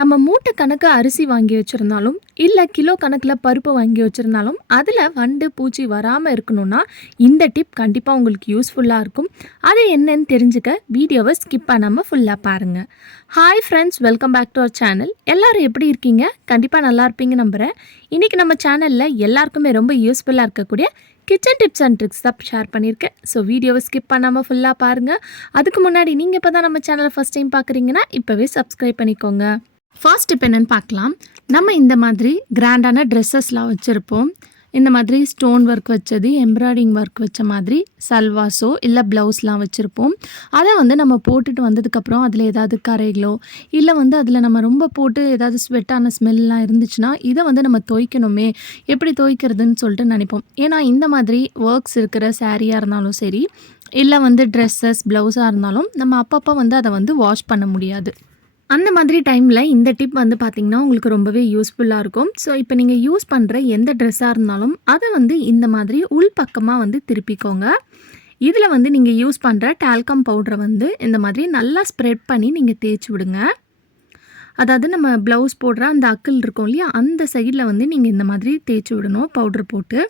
நம்ம மூட்டை கணக்கு அரிசி வாங்கி வச்சுருந்தாலும் இல்லை கிலோ கணக்கில் பருப்பு வாங்கி வச்சுருந்தாலும் அதில் வண்டு பூச்சி வராமல் இருக்கணும்னா இந்த டிப் கண்டிப்பாக உங்களுக்கு யூஸ்ஃபுல்லாக இருக்கும். அது என்னன்னு தெரிஞ்சுக்க வீடியோவை ஸ்கிப் பண்ணாமல் ஃபுல்லாக பாருங்கள் hi friends welcome back to our channel எல்லோரும் எப்படி இருக்கீங்க? கண்டிப்பாக நல்லா இருப்பீங்க நம்புகிறேன் இன்றைக்கி நம்ம சேனலில் எல்லாருக்குமே ரொம்ப யூஸ்ஃபுல்லாக இருக்கக்கூடிய கிச்சன் டிப்ஸ் அண்ட் ட்ரிக்ஸ் தான் ஷேர் பண்ணியிருக்கேன். ஸோ வீடியோவை ஸ்கிப் பண்ணாமல் ஃபுல்லாக பாருங்கள் அதுக்கு முன்னாடி நீங்கள் இப்போ தான் நம்ம சேனலை ஃபஸ்ட் டைம் பார்க்குறீங்கன்னா இப்போவே சப்ஸ்கிரைப் பண்ணிக்கோங்க. ஃபர்ஸ்ட் இப்போ என்னென்னு பார்க்கலாம். நம்ம இந்த மாதிரி கிராண்டான ட்ரெஸ்ஸஸ்லாம் வச்சுருப்போம். இந்த மாதிரி ஸ்டோன் ஒர்க் வச்சது எம்ப்ராய்டிங் ஒர்க் வச்ச மாதிரி சல்வாஸோ இல்லை ப்ளவுஸ்லாம் வச்சுருப்போம். அதை வந்து நம்ம போட்டுட்டு வந்ததுக்கப்புறம் அதில் ஏதாவது கரைகளோ இல்லை வந்து அதில் நம்ம ரொம்ப போட்டு ஏதாவது ஸ்வெட்டான ஸ்மெல்லாம் இருந்துச்சுன்னா இதை வந்து நம்ம துவைக்கணுமே. எப்படி துவைக்கிறதுன்னு சொல்லிட்டு நினைப்போம். ஏன்னா இந்த மாதிரி ஒர்க்ஸ் இருக்கிற சாரியாக இருந்தாலும் சரி இல்லை வந்து ட்ரெஸ்ஸஸ் ப்ளவுஸாக இருந்தாலும் நம்ம அப்பப்போ வந்து அதை வந்து வாஷ் பண்ண முடியாது. அந்த மாதிரி டைமில் இந்த டிப் வந்து பார்த்திங்கன்னா உங்களுக்கு ரொம்பவே யூஸ்ஃபுல்லாக இருக்கும். ஸோ இப்போ நீங்கள் யூஸ் பண்ணுற எந்த ட்ரெஸ்ஸாக இருந்தாலும் அதை வந்து இந்த மாதிரி உள் பக்கமாக வந்து திருப்பிக்கோங்க. இதில் வந்து நீங்கள் யூஸ் பண்ணுற டால்கம் பவுடரை வந்து இந்த மாதிரி நல்லா ஸ்ப்ரெட் பண்ணி நீங்கள் தேய்ச்சி விடுங்க. அதாவது நம்ம ப்ளவுஸ் போடுற அந்த அக்கிள் இருக்கும் இல்லையா அந்த சைடில் வந்து நீங்கள் இந்த மாதிரி தேய்ச்சி விடணும் பவுடர் போட்டு.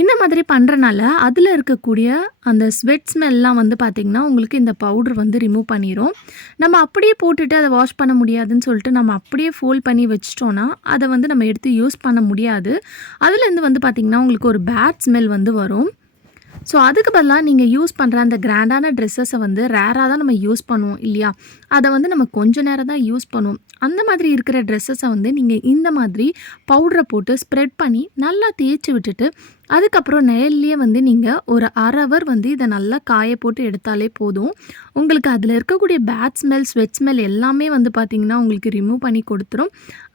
இந்த மாதிரி பண்ணுறனால அதில் இருக்கக்கூடிய அந்த ஸ்வெட் ஸ்மெல்லாம் வந்து பார்த்திங்கன்னா உங்களுக்கு இந்த பவுடர் வந்து ரிமூவ் பண்ணிடும் நம்ம அப்படியே போட்டுட்டு அதை வாஷ் பண்ண முடியாதுன்னு சொல்லிட்டு நம்ம அப்படியே ஃபோல்ட் பண்ணி வச்சிட்டோன்னா அதை வந்து நம்ம எடுத்து யூஸ் பண்ண முடியாது. அதுலேருந்து வந்து பார்த்திங்கன்னா உங்களுக்கு ஒரு பேட் ஸ்மெல் வந்து வரும். ஸோ அதுக்கு பதிலாக நீங்கள் யூஸ் பண்ணுற அந்த கிராண்டான ட்ரெஸ்ஸஸை வந்து ரேராக தான் நம்ம யூஸ் பண்ணுவோம் இல்லையா? அதை வந்து நம்ம கொஞ்ச நேரம் தான் யூஸ் பண்ணுவோம். அந்த மாதிரி இருக்கிற ட்ரெஸ்ஸஸை வந்து நீங்கள் இந்த மாதிரி பவுடரை போட்டு ஸ்ப்ரெட் பண்ணி நல்லா தேய்ச்சி விட்டுட்டு அதுக்கப்புறம் நெயல்லையே வந்து நீங்கள் ஒரு அரை ஹவர் வந்து இதை நல்லா காய போட்டு எடுத்தாலே போதும். உங்களுக்கு அதில் இருக்கக்கூடிய பேட் ஸ்மெல் ஸ்வெட் ஸ்மெல் எல்லாமே வந்து பார்த்திங்கன்னா உங்களுக்கு ரிமூவ் பண்ணி கொடுத்துரும்.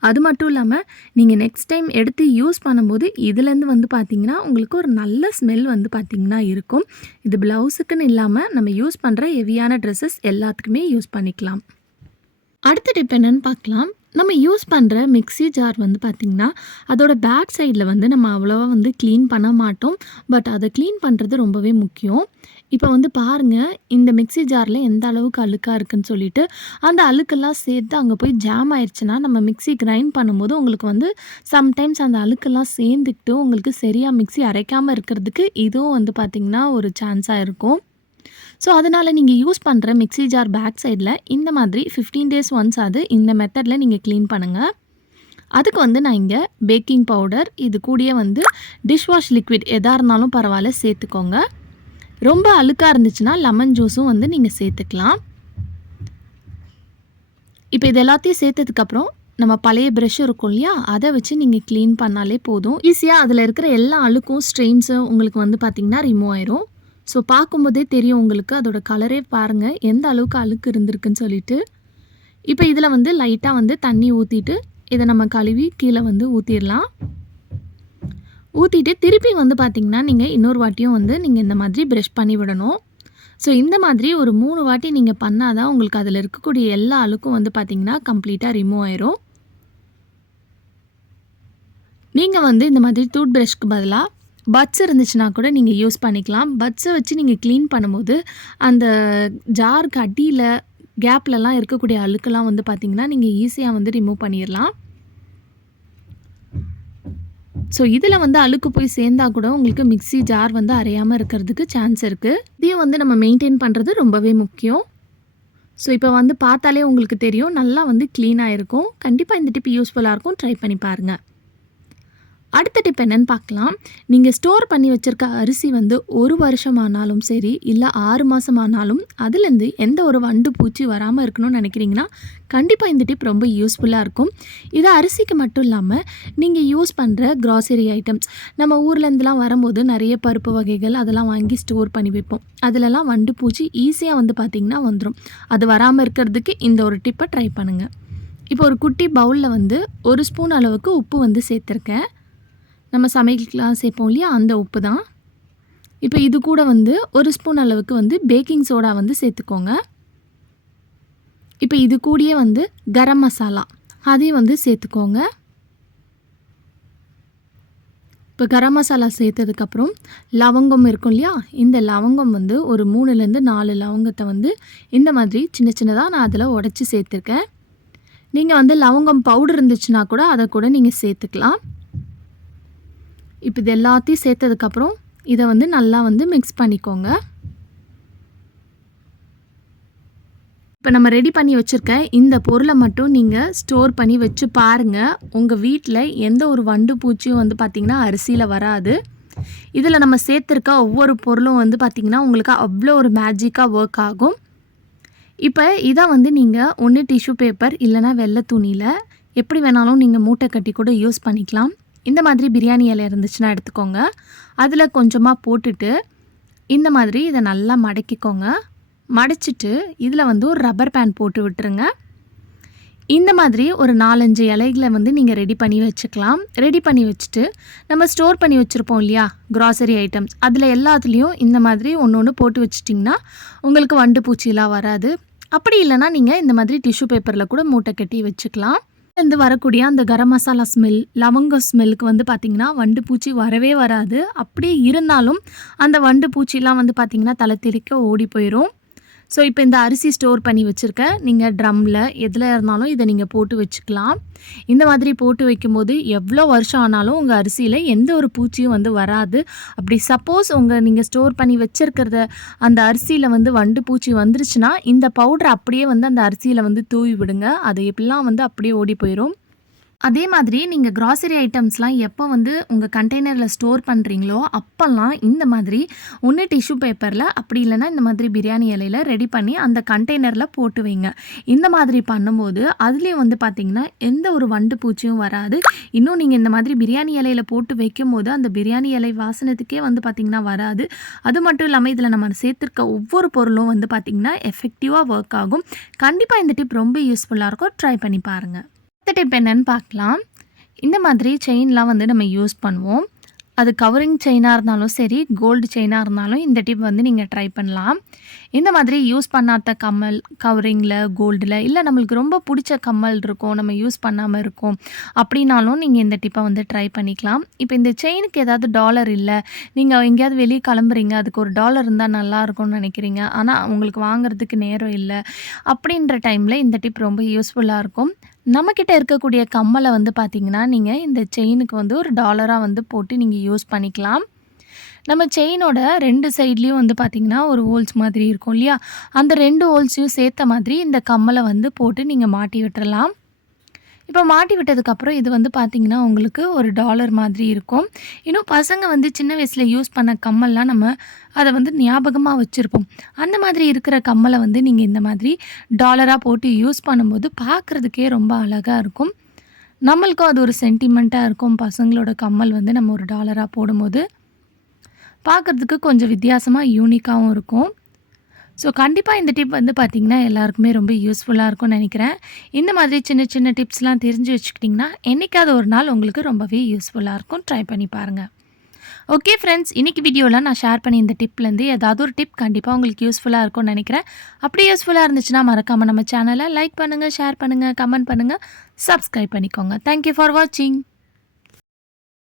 அது மட்டும் இல்லாமல் நீங்கள் நெக்ஸ்ட் டைம் எடுத்து யூஸ் பண்ணும்போது இதுலேருந்து வந்து பார்த்திங்கன்னா உங்களுக்கு ஒரு நல்ல ஸ்மெல் வந்து பார்த்திங்கன்னா இருக்கும். இது ப்ளவுஸுக்குன்னு இல்லாமல் நம்ம யூஸ் பண்ணுற ஹெவியான ட்ரெஸ்ஸஸ் எல்லாத்துக்குமே யூஸ் பண்ணிக்கலாம். அடுத்த டிப் என்னென்னு பார்க்கலாம். நம்ம யூஸ் பண்ணுற மிக்ஸி ஜார் வந்து பார்த்திங்கன்னா அதோட பேக் சைடில் வந்து நம்ம அவ்வளோவா வந்து க்ளீன் பண்ண மாட்டோம். பட் அதை க்ளீன் பண்ணுறது ரொம்பவே முக்கியம். இப்போ வந்து பாருங்கள் இந்த மிக்ஸி ஜாரில் எந்த அளவுக்கு அழுக்காக இருக்குன்னு சொல்லிட்டு அந்த அழுக்கெல்லாம் சேர்த்து அங்கே போய் ஜாம் ஆயிடுச்சுன்னா நம்ம மிக்ஸி கிரைண்ட் பண்ணும்போது உங்களுக்கு வந்து சம்டைம்ஸ் அந்த அழுக்கெல்லாம் சேர்ந்துக்கிட்டு உங்களுக்கு சரியாக மிக்ஸி அரைக்காமல் இருக்கிறதுக்கு இதுவும் வந்து பார்த்திங்கன்னா ஒரு சான்ஸாக இருக்கும். ஸோ அதனால் நீங்கள் யூஸ் பண்ணுற மிக்ஸி ஜார் பேக் சைடில் இந்த மாதிரி ஃபிஃப்டீன் டேஸ் ஒன்ஸ் அது இந்த மெத்தடில் நீங்கள் க்ளீன் பண்ணுங்கள் அதுக்கு வந்து நான் இங்கே பேக்கிங் பவுடர் இது கூடயே வந்து டிஷ்வாஷ் லிக்விட் எதாக இருந்தாலும் பரவாயில்ல சேர்த்துக்கோங்க. ரொம்ப அழுக்காக இருந்துச்சுன்னா லெமன் ஜூஸும் வந்து நீங்கள் சேர்த்துக்கலாம். இப்போ இது எல்லாத்தையும் சேர்த்ததுக்கப்புறம் நம்ம பழைய ப்ரெஷ் இருக்கும் இல்லையா? அதை வச்சு நீங்கள் க்ளீன் பண்ணாலே போதும். ஈஸியாக அதில் இருக்கிற எல்லா அழுக்கும் ஸ்ட்ரெயின்ஸும் உங்களுக்கு வந்து பார்த்திங்கன்னா ரிமூவ் ஆயிரும். ஸோ பார்க்கும்போதே தெரியும் உங்களுக்கு அதோட கலரே பாருங்கள் எந்த அளவுக்கு அழுக்கு இருந்திருக்குன்னு சொல்லிட்டு. இப்போ இதில் வந்து லைட்டாக வந்து தண்ணி ஊற்றிட்டு இதை நம்ம கழுவி கீழே வந்து ஊற்றிடலாம் ஊற்றிட்டு திருப்பி வந்து பார்த்திங்கன்னா நீங்கள் இன்னொரு வாட்டியும் வந்து நீங்கள் இந்த மாதிரி ப்ரெஷ் பண்ணி விடணும். ஸோ இந்த மாதிரி ஒரு மூணு வாட்டி நீங்கள் பண்ணால் தான் உங்களுக்கு அதில் இருக்கக்கூடிய எல்லா அழுக்கும் வந்து பார்த்திங்கன்னா கம்ப்ளீட்டாக ரிமூவ் ஆயிரும். நீங்கள் வந்து இந்த மாதிரி டூத் ப்ரஷ்க்கு பதிலாக பட்ஸ் இருந்துச்சுன்னா கூட நீங்கள் யூஸ் பண்ணிக்கலாம். பட்ஸை வச்சு நீங்கள் க்ளீன் பண்ணும்போது அந்த ஜாருக்கு அடியில் கேப்லலாம் இருக்கக்கூடிய அழுக்கெல்லாம் வந்து பார்த்திங்கன்னா நீங்கள் ஈஸியாக வந்து ரிமூவ் பண்ணிடலாம் ஸோ இதில் வந்து அழுக்கு போய் சேர்ந்தா கூட உங்களுக்கு மிக்ஸி ஜார் வந்து அரையாமல் இருக்கிறதுக்கு சான்ஸ் இருக்குது இதையும் வந்து நம்ம மெயின்டைன் பண்ணுறது ரொம்பவே முக்கியம். ஸோ இப்போ வந்து பார்த்தாலே உங்களுக்கு தெரியும். நல்லா வந்து க்ளீனாக இருக்கும் கண்டிப்பாக இந்த டிப் யூஸ்ஃபுல்லாக இருக்கும். ட்ரை பண்ணி பாருங்கள் அடுத்த டிப் என்னன்னு பார்க்கலாம். நீங்கள் ஸ்டோர் பண்ணி வச்சுருக்க அரிசி வந்து ஒரு வருஷமானாலும் சரி இல்லை ஆறு மாதமானாலும் அதுலேருந்து எந்த ஒரு வண்டு பூச்சி வராமல் இருக்கணும்னு நினைக்கிறீங்கன்னா கண்டிப்பாக இந்த டிப் ரொம்ப யூஸ்ஃபுல்லாக இருக்கும். இது அரிசிக்கு மட்டும் இல்லாமல் நீங்கள் யூஸ் பண்ணுற க்ராசரி ஐட்டம்ஸ் நம்ம ஊர்லேருந்துலாம் வரும்போது நிறைய பருப்பு வகைகள் அதெல்லாம் வாங்கி ஸ்டோர் பண்ணி வைப்போம். அதிலலாம் வண்டு பூச்சி ஈஸியாக வந்து பார்த்திங்கன்னா வந்துடும் அது வராமல் இருக்கிறதுக்கு இந்த ஒரு டிப்பை ட்ரை பண்ணுங்கள் இப்போ ஒரு குட்டி பவுலில் வந்து ஒரு ஸ்பூன் அளவுக்கு உப்பு வந்து சேர்த்துருக்கேன். நம்ம சமைக்கலாம் சேர்ப்போம் இல்லையா? அந்த உப்பு தான் இப்போ இது கூட வந்து ஒரு ஸ்பூன் அளவுக்கு வந்து பேக்கிங் சோடா வந்து சேர்த்துக்கோங்க. இப்போ இது கூடயே வந்து கரம் மசாலா அதையும் வந்து சேர்த்துக்கோங்க. இப்போ கரம் மசாலா சேர்த்ததுக்கப்புறம் லவங்கம் இருக்கும் இல்லையா? இந்த லவங்கம் வந்து ஒரு மூணுலேருந்து நாலு லவங்கத்தை வந்து இந்த மாதிரி சின்ன சின்னதாக நான் அதில் உடச்சி சேர்த்துருக்கேன். நீங்கள் வந்து லவங்கம் பவுடர் இருந்துச்சுன்னா கூட அதை கூட நீங்கள் சேர்த்துக்கலாம். இப்போ இது எல்லாத்தையும் சேர்த்ததுக்கப்புறம் இதை வந்து நல்லா வந்து மிக்ஸ் பண்ணிக்கோங்க. இப்போ நம்ம ரெடி பண்ணி வச்சுருக்க இந்த பொருளை மட்டும் நீங்கள் ஸ்டோர் பண்ணி வச்சு பாருங்கள் உங்கள் வீட்டில் எந்த ஒரு வண்டு பூச்சியும் வந்து பார்த்திங்கன்னா அரிசியில் வராது. இதில் நம்ம சேர்த்துருக்க ஒவ்வொரு பொருளும் வந்து பார்த்திங்கன்னா உங்களுக்கு அவ்வளோ ஒரு மேஜிக்காக ஒர்க் ஆகும். இப்போ இதை வந்து நீங்கள் ஒன்று டிஷ்யூ பேப்பர் இல்லைனா வெள்ளை துணியில் எப்படி வேணாலும் நீங்கள் மூட்டை கட்டி கூட யூஸ் பண்ணிக்கலாம். இந்த மாதிரி பிரியாணி இலை இருந்துச்சுன்னா எடுத்துக்கோங்க. அதில் கொஞ்சமாக போட்டுட்டு இந்த மாதிரி இதை நல்லா மடக்கிக்கோங்க. மடிச்சிட்டு இதில் வந்து ஒரு ரப்பர் பேண்ட் போட்டு விட்டுருங்க. இந்த மாதிரி ஒரு நாலஞ்சு இலைகளை வந்து நீங்கள் ரெடி பண்ணி வச்சுக்கலாம். ரெடி பண்ணி வச்சுட்டு நம்ம ஸ்டோர் பண்ணி வச்சுருப்போம் இல்லையா? க்ராசரி ஐட்டம்ஸ் அதில் எல்லாத்துலேயும் இந்த மாதிரி ஒன்று ஒன்று போட்டு வச்சிட்டிங்கன்னா உங்களுக்கு வண்டு பூச்சிலாம் வராது. அப்படி இல்லைனா நீங்கள் இந்த மாதிரி டிஷ்யூ பேப்பரில் கூட மூட்டை கட்டி வச்சுக்கலாம். இருந்து வரக்கூடிய அந்த கரம் மசாலா ஸ்மெல் லவங்க ஸ்மெல்லுக்கு வந்து பார்த்திங்கன்னா வண்டு பூச்சி வரவே வராது. அப்படியே இருந்தாலும் அந்த வண்டு பூச்சிலாம் வந்து பார்த்திங்கன்னா தலை தெறிக்க ஓடி போயிடும் ஸோ இப்போ இந்த அரிசி ஸ்டோர் பண்ணி வச்சுருக்க. நீங்கள் ட்ரம்மில் எதில் இருந்தாலும் இதை நீங்கள் போட்டு வச்சுக்கலாம். இந்த மாதிரி போட்டு வைக்கும்போது எவ்வளோ வருஷம் ஆனாலும் உங்கள் அரிசியில் எந்த ஒரு பூச்சியும் வந்து வராது. அப்படி சப்போஸ் உங்கள் நீங்கள் ஸ்டோர் பண்ணி வச்சுருக்கிறத அந்த அரிசியில் வந்து வண்டு பூச்சி வந்துருச்சுன்னா இந்த பவுடர் அப்படியே வந்து அந்த அரிசியில் வந்து தூவி விடுங்க. அது எப்படிலாம் வந்து அப்படியே ஓடி போயிடும் அதே மாதிரி நீங்கள் கிராசரி ஐட்டம்ஸ்லாம் எப்போ வந்து உங்கள் கண்டெய்னரில் ஸ்டோர் பண்ணுறீங்களோ அப்போல்லாம் இந்த மாதிரி ஒன்று டிஷ்யூ பேப்பரில் அப்படி இல்லைன்னா இந்த மாதிரி பிரியாணி இலையில் ரெடி பண்ணி அந்த கண்டெய்னரில் போட்டு வைங்க. இந்த மாதிரி பண்ணும்போது அதுலேயும் வந்து பார்த்திங்கன்னா எந்த ஒரு வண்டு பூச்சியும் வராது. இன்னும் நீங்கள் இந்த மாதிரி பிரியாணி இலையில் போட்டு வைக்கும் போது அந்த பிரியாணி இலை வாசனத்துக்கே வந்து பார்த்திங்கன்னா வராது. அது மட்டும் இல்லாமல் இதில் நம்ம சேர்த்துருக்க ஒவ்வொரு பொருளும் வந்து பார்த்திங்கன்னா எஃபெக்டிவாக ஒர்க் ஆகும். கண்டிப்பாக இந்த டிப் ரொம்ப யூஸ்ஃபுல்லாக இருக்கும். ட்ரை பண்ணி பாருங்கள் அடுத்த டிப் என்னன்னு பார்க்கலாம். இந்த மாதிரி செயின்லாம் வந்து நம்ம யூஸ் பண்ணுவோம். அது கவரிங் செயினாக இருந்தாலும் சரி கோல்டு செயினாக இருந்தாலும் இந்த டிப் வந்து நீங்கள் ட்ரை பண்ணலாம். இந்த மாதிரி யூஸ் பண்ணாத கம்மல் கவரிங்கில் கோல்டில் இல்லை நம்மளுக்கு ரொம்ப பிடிச்ச கம்மல் இருக்கும் நம்ம யூஸ் பண்ணாமல் இருக்கோம் அப்படின்னாலும் நீங்கள் இந்த டிப்பை வந்து ட்ரை பண்ணிக்கலாம். இப்போ இந்த செயினுக்கு ஏதாவது டாலர் இல்லை நீங்கள் எங்கேயாவது வெளியே கிளம்புறீங்க அதுக்கு ஒரு டாலர் இருந்தால் நல்லா இருக்கும்னு நினைக்கிறீங்க ஆனால் உங்களுக்கு வாங்குறதுக்கு நேரம் இல்லை அப்படின்ற டைமில் இந்த டிப் ரொம்ப யூஸ்ஃபுல்லாக இருக்கும். நம்மக்கிட்ட இருக்கக்கூடிய கம்மலை வந்து பார்த்திங்கன்னா நீங்கள் இந்த செயினுக்கு வந்து ஒரு டாலராக வந்து போட்டு நீங்கள் யூஸ் பண்ணிக்கலாம். நம்ம செயினோட ரெண்டு சைட்லேயும் வந்து பார்த்திங்கன்னா ஒரு ஹோல்ஸ் மாதிரி இருக்கும் இல்லையா? அந்த ரெண்டு ஹோல்ஸையும் சேர்த்த மாதிரி இந்த கம்மலை வந்து போட்டு நீங்கள் மாட்டி விட்டுறலாம். இப்போ மாட்டி விட்டதுக்கப்புறம் இது வந்து பார்த்திங்கன்னா உங்களுக்கு ஒரு டாலர் மாதிரி இருக்கும். இன்னும் பசங்க வந்து சின்ன வயசில் யூஸ் பண்ண கம்மல்லாம் நம்ம அதை வந்து ஞாபகமாக வச்சுருப்போம். அந்த மாதிரி இருக்கிற கம்மலை வந்து நீங்கள் இந்த மாதிரி டாலராக போட்டு யூஸ் பண்ணும்போது பார்க்குறதுக்கே ரொம்ப அழகாக இருக்கும். நம்மளுக்கும் அது ஒரு சென்டிமெண்ட்டாக இருக்கும். பசங்களோட கம்மல் வந்து நம்ம ஒரு டாலராக போடும்போது. பார்க்குறதுக்கு கொஞ்சம் வித்தியாசமாக யூனிக்காகவும் இருக்கும். ஸோ கண்டிப்பாக இந்த டிப் வந்து பார்த்திங்கன்னா எல்லாருக்குமே ரொம்ப யூஸ்ஃபுல்லாக இருக்கும்னு நினைக்கிறேன். இந்த மாதிரி சின்ன சின்ன டிப்ஸ்லாம் தெரிஞ்சு வச்சுக்கிட்டிங்கன்னா என்றைக்காவது ஒரு நாள் உங்களுக்கு ரொம்பவே யூஸ்ஃபுல்லாக இருக்கும். ட்ரை பண்ணி பாருங்கள் ஓகே ஃப்ரெண்ட்ஸ் இன்றைக்கி வீடியோவில் நான் ஷேர் பண்ணி இந்த டிப்லேருந்து ஏதாவது ஒரு டிப் கண்டிப்பாக உங்களுக்கு யூஸ்ஃபுல்லாக இருக்கும்னு நினைக்கிறேன். அப்படி யூஸ்ஃபுல்லாக இருந்துச்சுன்னா மறக்காமல் நம்ம சேனலை லைக் பண்ணுங்கள் ஷேர் பண்ணுங்கள் கமெண்ட் பண்ணுங்கள் சப்ஸ்கிரைப் பண்ணிக்கோங்க. தேங்க்யூ ஃபார் வாட்சிங்